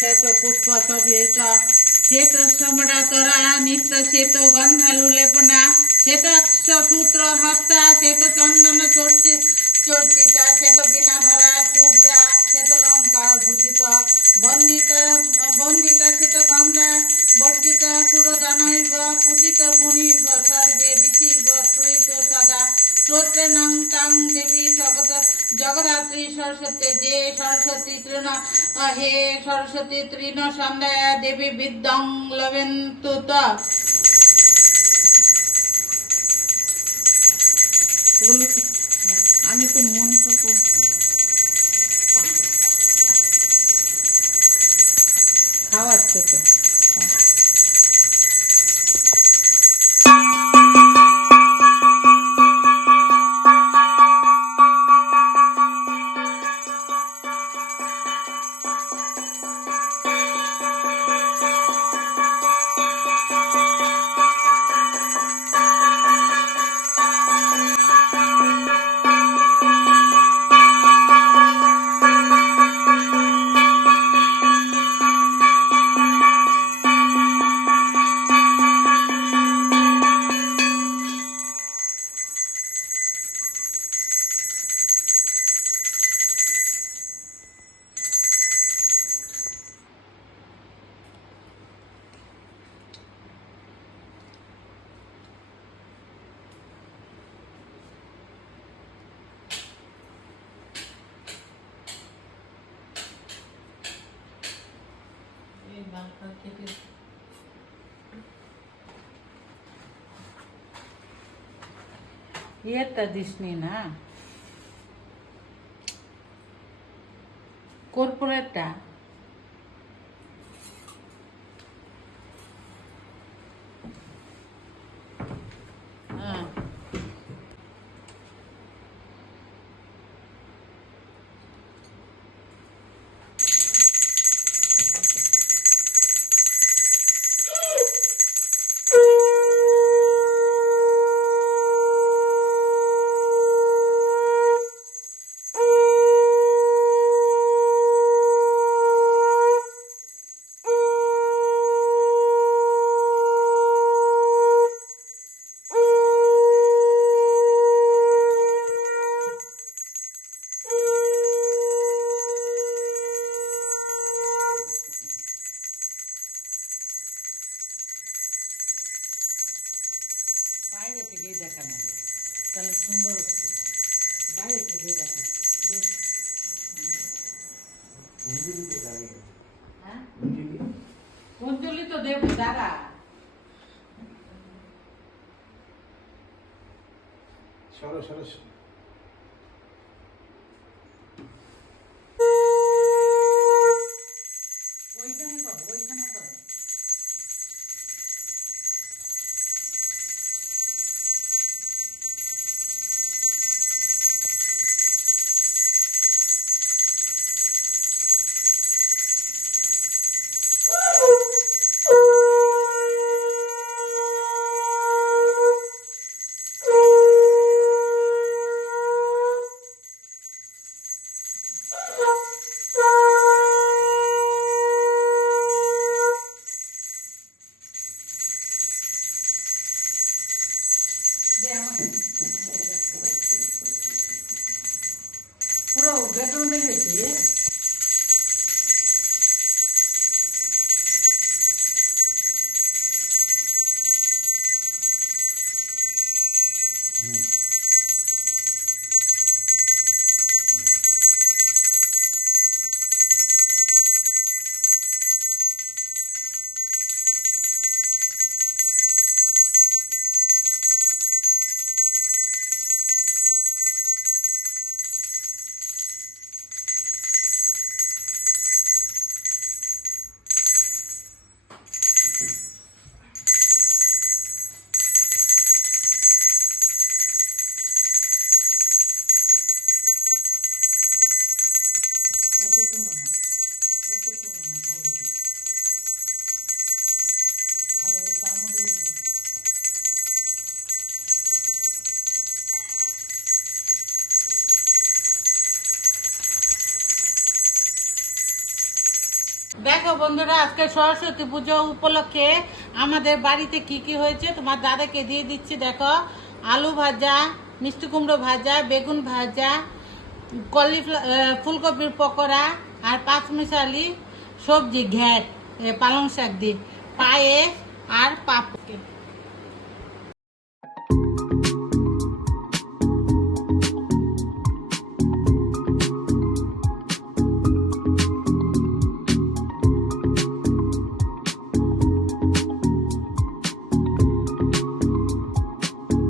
श्वेत पुष्प शोभित श्वेत सम्रातरा नित्य श्वेत गंधलुलेपना श्वेत सूत्र हस्ता श्वेत चंदन चर्चिता श्वेत बिनाधरा शुभ्रा श्वेत अलंकार भूषित बंदित श्वेत गंध वर्जित सुरदानैव पूजित मुनिव सर्वे ऋषिव श्रुत सदा स्तोत्रे नং तां देवी जगदात्री सरस्वती जे सरस्वती तृण हे सरस्वती तृण सन्ध्या देवी विद्যাং लभेन्तु त আমি তো মন্ত্র পড়ছি খাওয়াচ্ছে তো এটা দিসনি না কর্পোরেটটা বাইরে থেকেই দেখা নেবে তাহলে সুন্দর হচ্ছে বাইরে থেকেই দেখা হ্যাঁ অঞ্জলি তো দেব দাঁড়া সরো সরো ওইখানে করো ওইখানে করো দেখো বন্ধুরা, আজকে সরস্বতী পুজো উপলক্ষে আমাদের বাড়িতে কি কি হয়েছে তোমার দাদাকে দিয়ে দিচ্ছি। দেখো, আলু ভাজা, মিষ্টি কুমড়ো ভাজা, বেগুন ভাজা, ফুলকপির পকোড়া আর পাঁচমিশালি সবজি ঘ্যাট, পালং শাক দিয়ে পায়েস আর পাপড়।